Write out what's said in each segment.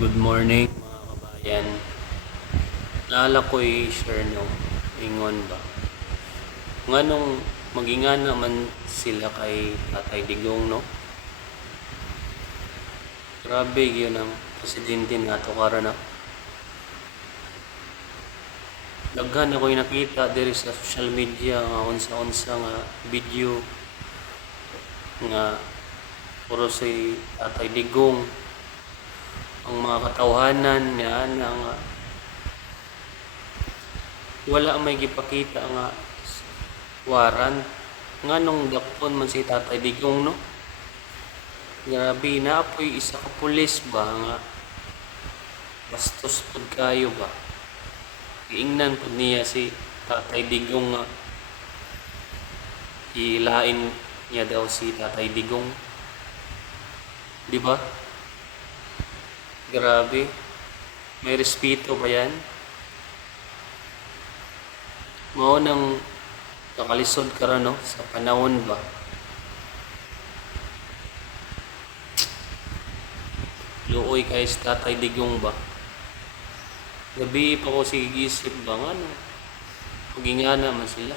Good morning mga kabayan. Naala ko i-share no, ingon ba. Nga nung maginga naman sila kay Tatay Digong no. Grabe yun ang presidente nato karon na. Daghan ako yung nakita diri sa social media nga unsa-unsa nga video nga puro si Tatay Digong ang mga katawhanan niya na nga wala may gipakita nga waran. Nga nung dakpon man si Tatay Digong no? Grabe na apoy isa ka pulis ba nga bastos pud kayo ba? Giingnan pud niya si Tatay Digong nga ilain niya daw si Tatay Digong. Di ba Grabe. May respeto ba yan? Mao nang nakalisod ka rin, no? Sa panahon ba? Luoy kay sa tatay digong ba? Gabi pa ko si gisip ba nga no? Paginga naman sila.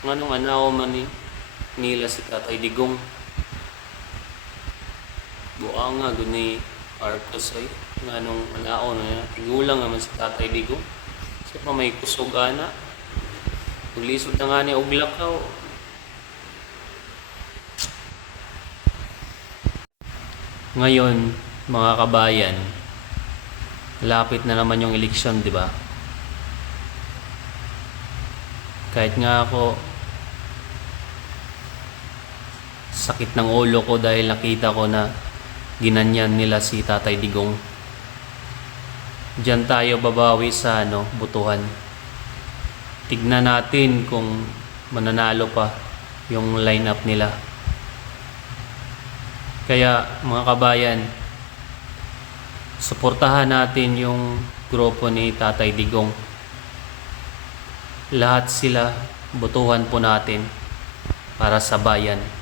Nga nung anaw man ni nila si tatay digong. Buang nga guni Marcos ay nga nung anaon na tigulang naman si Tatay Digo. So pa may kusog ana. Paglisod na nga ni og lakaw. Ngayon, mga kabayan, lapit na naman yung eleksyon, di ba? Kahit nga ako sakit ng ulo ko dahil nakita ko na ginanyan nila si Tatay Digong. Diyan tayo babawi sa ano, butuhan. Tignan natin kung mananalo pa yung lineup nila. Kaya mga kabayan, suportahan natin yung grupo ni Tatay Digong. Lahat sila butuhan po natin para sa bayan.